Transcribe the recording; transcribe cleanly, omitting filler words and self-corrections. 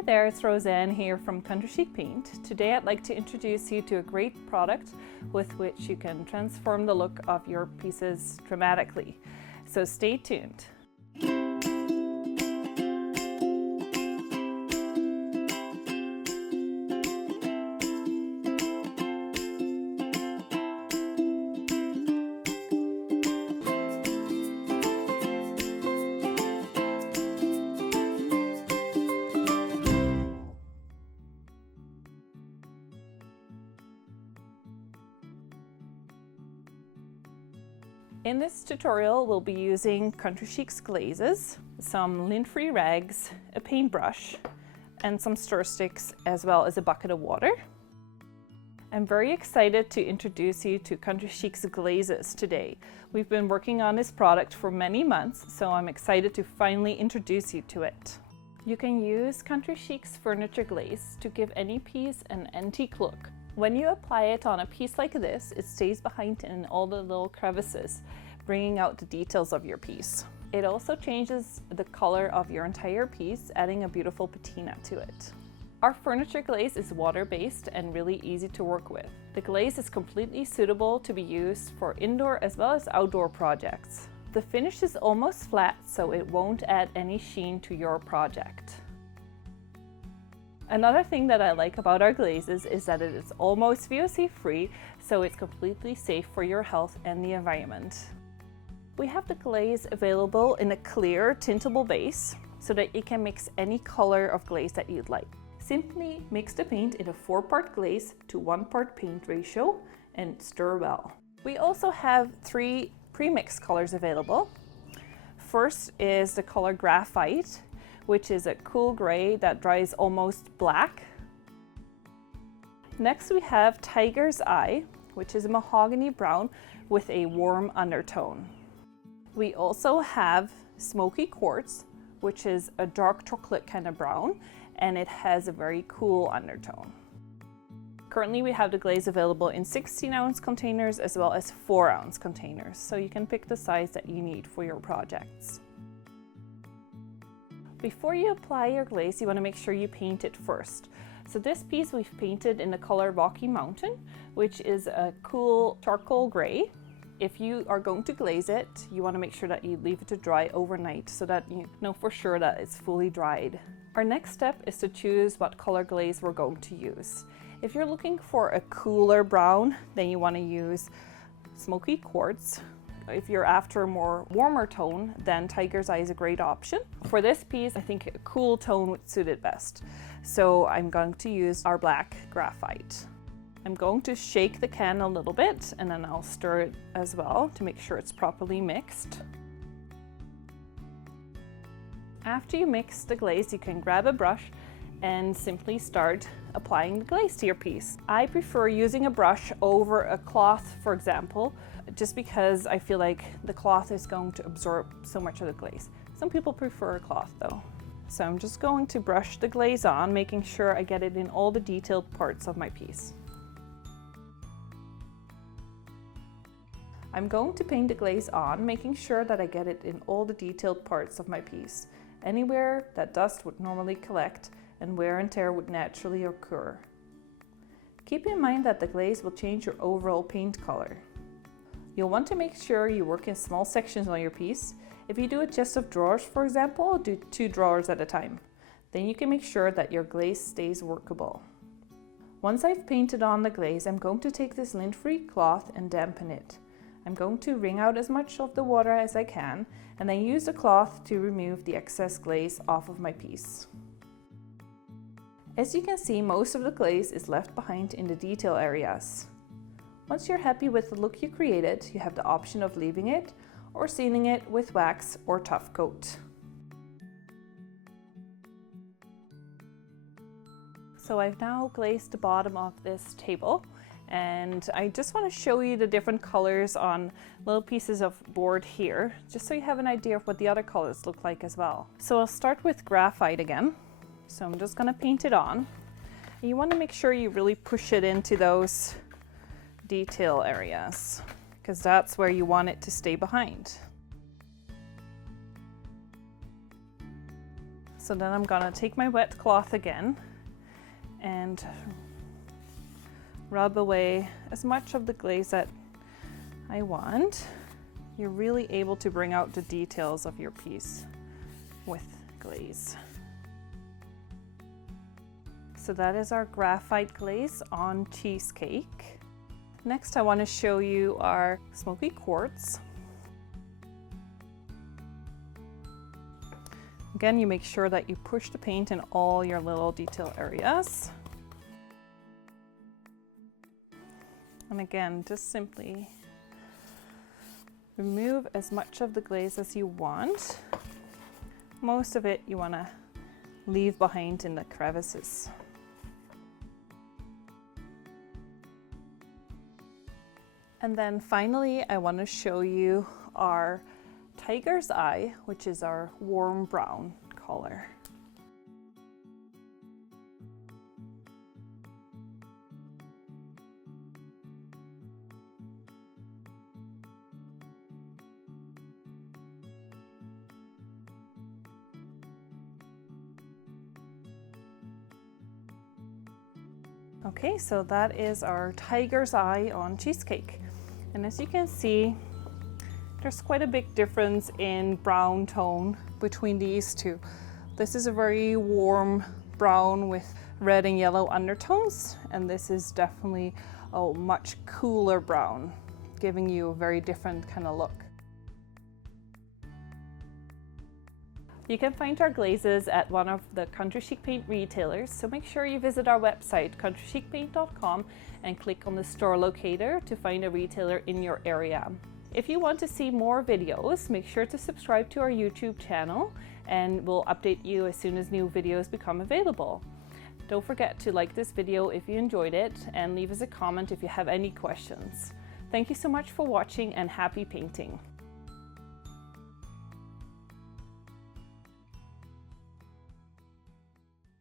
Hi there, it's Rosanne here from Chic Paint. Today I'd like to introduce you to a great product with which you can transform the look of your pieces dramatically. So stay tuned. In this tutorial, we'll be using Chic's glazes, some lint-free rags, a paintbrush, and some stir sticks, as well as a bucket of water. I'm very excited to introduce you to Chic's glazes today. We've been working on this product for many months, so I'm excited to finally introduce you to it. You can use Chic's furniture glaze to give any piece an antique look. When you apply it on a piece like this, it stays behind in all the little crevices, bringing out the details of your piece. It also changes the color of your entire piece, adding a beautiful patina to it. Our furniture glaze is water-based and really easy to work with. The glaze is completely suitable to be used for indoor as well as outdoor projects. The finish is almost flat, so it won't add any sheen to your project. Another thing that I like about our glazes is that it is almost VOC free, so it's completely safe for your health and the environment. We have the glaze available in a clear tintable base so that you can mix any color of glaze that you'd like. Simply mix the paint in a 4-part glaze to 1-part paint ratio and stir well. We also have 3 pre-mixed colors available. First is the color Graphite, which is a cool gray that dries almost black. Next we have Tiger's Eye, which is a mahogany brown with a warm undertone. We also have Smoky Quartz, which is a dark chocolate kind of brown, and it has a very cool undertone. Currently we have the glaze available in 16-ounce containers as well as 4-ounce containers, so you can pick the size that you need for your projects. Before you apply your glaze, you want to make sure you paint it first. So this piece we've painted in the color Rocky Mountain, which is a cool charcoal gray. If you are going to glaze it, you want to make sure that you leave it to dry overnight so that you know for sure that it's fully dried. Our next step is to choose what color glaze we're going to use. If you're looking for a cooler brown, then you want to use Smoky Quartz. If you're after a more warmer tone, then Tiger's Eye is a great option. For this piece, I think a cool tone would suit it best. So I'm going to use our black Graphite. I'm going to shake the can a little bit and then I'll stir it as well to make sure it's properly mixed. After you mix the glaze, you can grab a brush and simply start applying the glaze to your piece. I prefer using a brush over a cloth, for example, just because I feel like the cloth is going to absorb so much of the glaze. Some people prefer a cloth though. So I'm just going to brush the glaze on, making sure I get it in all the detailed parts of my piece. I'm going to paint the glaze on, making sure that I get it in all the detailed parts of my piece, anywhere that dust would normally collect and wear and tear would naturally occur. Keep in mind that the glaze will change your overall paint color. You'll want to make sure you work in small sections on your piece. If you do a chest of drawers, for example, do 2 drawers at a time. Then you can make sure that your glaze stays workable. Once I've painted on the glaze, I'm going to take this lint-free cloth and dampen it. I'm going to wring out as much of the water as I can and then use the cloth to remove the excess glaze off of my piece. As you can see, most of the glaze is left behind in the detail areas. Once you're happy with the look you created, you have the option of leaving it or sealing it with wax or tough coat. So I've now glazed the bottom of this table, and I just want to show you the different colors on little pieces of board here, just so you have an idea of what the other colors look like as well. So I'll start with Graphite again. So I'm just going to paint it on. And you want to make sure you really push it into those detail areas, because that's where you want it to stay behind. So then I'm gonna take my wet cloth again and rub away as much of the glaze that I want. You're really able to bring out the details of your piece with glaze. So that is our graphite glaze on cheesecake. Next, I want to show you our smoky quartz. Again, you make sure that you push the paint in all your little detail areas. And again, just simply remove as much of the glaze as you want. Most of it you want to leave behind in the crevices. And then finally, I want to show you our tiger's eye, which is our warm brown color. Okay, so that is our tiger's eye on cheesecake. And as you can see, there's quite a big difference in brown tone between these two. This is a very warm brown with red and yellow undertones, and this is definitely a much cooler brown, giving you a very different kind of look. You can find our glazes at one of the Country Chic Paint retailers, so make sure you visit our website countrychicpaint.com and click on the store locator to find a retailer in your area. If you want to see more videos, make sure to subscribe to our YouTube channel and we'll update you as soon as new videos become available. Don't forget to like this video if you enjoyed it and leave us a comment if you have any questions. Thank you so much for watching and happy painting!